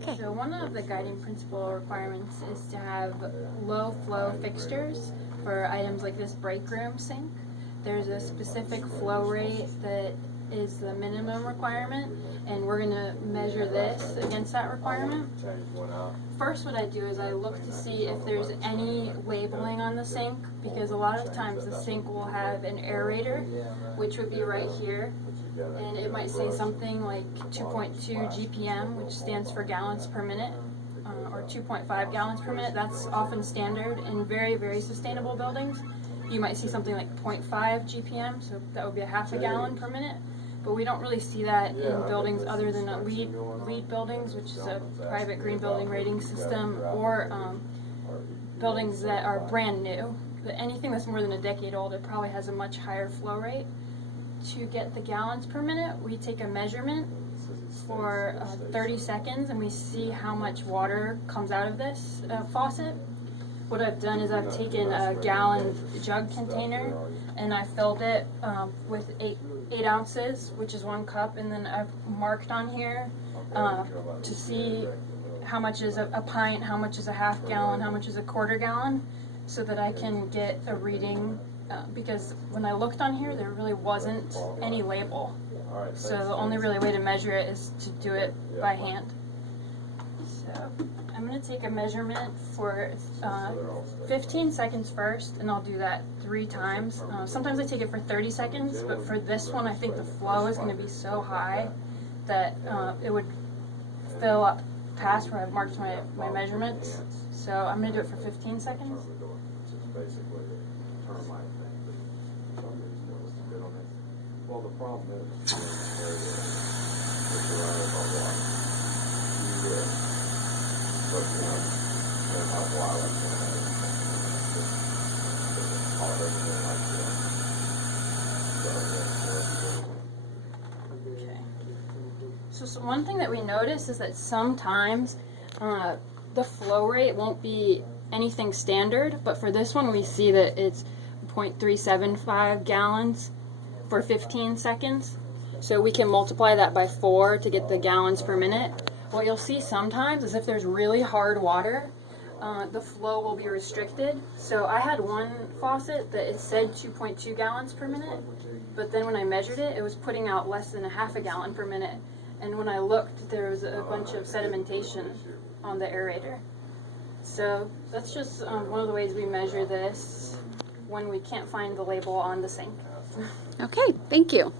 Okay. So one of the guiding principle requirements is to have low flow fixtures for items like this break room sink. There's a specific flow rate that is the minimum requirement, and we're going to measure this against that requirement. First, what I do is I look to see if there's any labeling on the sink, because a lot of times the sink will have an aerator, which would be right here, and it might say something like 2.2 GPM, which stands for gallons per minute, or 2.5 gallons per minute. That's often standard in very, very sustainable buildings. You might see something like 0.5 GPM, so that would be a half a gallon per minute. But we don't really see that in buildings other than LEED buildings, which is a private green building rating system, or buildings that are brand new. But anything that's more than a decade old, it probably has a much higher flow rate. To get the gallons per minute, we take a measurement for 30 seconds and we see how much water comes out of this faucet. What I've done is I've taken a gallon jug container and I filled it with 8 ounces, which is 1 cup, and then I've marked on here to see how much is a pint, how much is a half gallon, how much is a quarter gallon, so that I can get a reading, because when I looked on here there really wasn't any label, so the only really way to measure it is to do it by hand. So I'm going to take a measurement for 15 seconds first, and I'll do that 3 times. Sometimes I take it for 30 seconds, but for this one I think the flow is going to be so high that it would fill up past where I've marked my measurements. So I'm going to do it for 15 seconds. Well, the problem is, Okay. So one thing that we notice is that sometimes the flow rate won't be anything standard, but for this one we see that it's 0.375 gallons for 15 seconds. So we can multiply that by 4 to get the gallons per minute. What you'll see sometimes is if there's really hard water, the flow will be restricted. So I had one faucet that it said 2.2 gallons per minute, but then when I measured it, it was putting out less than a half a gallon per minute. And when I looked, there was a bunch of sedimentation on the aerator. So that's just one of the ways we measure this when we can't find the label on the sink. Okay, thank you.